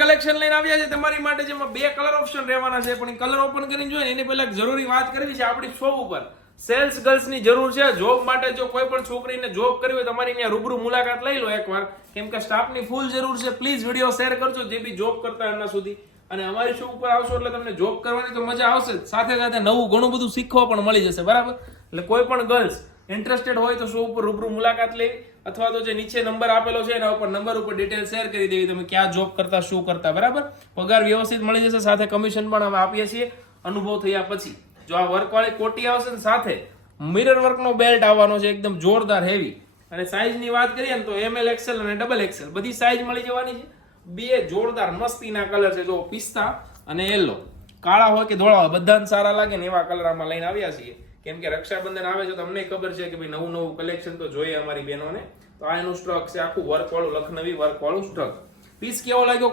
Collection લઈને આવ્યા છે તમારી માટે, જેમાં 2 કલર ઓપ્શન રહેવાના છે. પણ કલર ઓપન કરીને જોઈએ એની પહેલા જરૂરી વાત કરવી છે, આપણી શોપ ઉપર સેલ્સ ગર્લ્સની જરૂર છે. જોબ માટે જો કોઈ પણ છોકરીને જોબ કરવી હોય તમારી ત્યાં રૂબરૂ મુલાકાત લઈ લો એકવાર, કેમ કે સ્ટાફની ફૂલ જરૂર છે. પ્લીઝ વિડીયો શેર કરજો જે બી જોબ કરતા એમના સુધી. અને અમારી શોપ ઉપર આવશો એટલે તમને જોબ કરવાની તો મજા આવશે, સાથે સાથે નવું ઘણું બધું શીખવા પણ મળી જશે. બરાબર, એટલે કોઈ પણ ગર્લ્સ ઇન્ટરેસ્ટેડ હોય તો શો ઉપર રૂબરૂ મુલાકાત લેવી, અથવા તો જે નીચે નંબર આપેલો છે એના ઉપર નંબર ઉપર ડિટેલ શેર કરી દેવી, તમે ક્યાં જોબ કરતા શું કરતા. બરાબર, પગાર વ્યવસ્થિત મળી જશે, સાથે કમિશન પણ અમે આપીએ છીએ અનુભવ થયા પછી. જો આ વર્ક વાળી કોટી આવશે ને સાથે મિરર વર્કનો બેલ્ટ આવવાનો છે, એકદમ જોરદાર હેવી. અને સાઈઝની વાત કરીએ ને તો ML XL અને ડબલ XL બધી સાઈઝ મળી જવાની છે. 2 જોરદાર મસ્તીના કલર છે, જો પિસ્તા અને યેલો. કાળા હોય કે ધોળા હોય બધાને સારા લાગે ને એવા કલર આમાં લઈને આવ્યા છીએ. કેમ કે રક્ષાબંધન આવે છે તો અમને ખબર છે કે ભાઈ નવું કલેક્શન તો જોઈએ અમારી બહેનોને. તો આ એનું સ્ટોક છે, આખું વર્ક વાળું લખનવી વર્ક વાળું સ્ટોક. પીસ કેવો લાગ્યો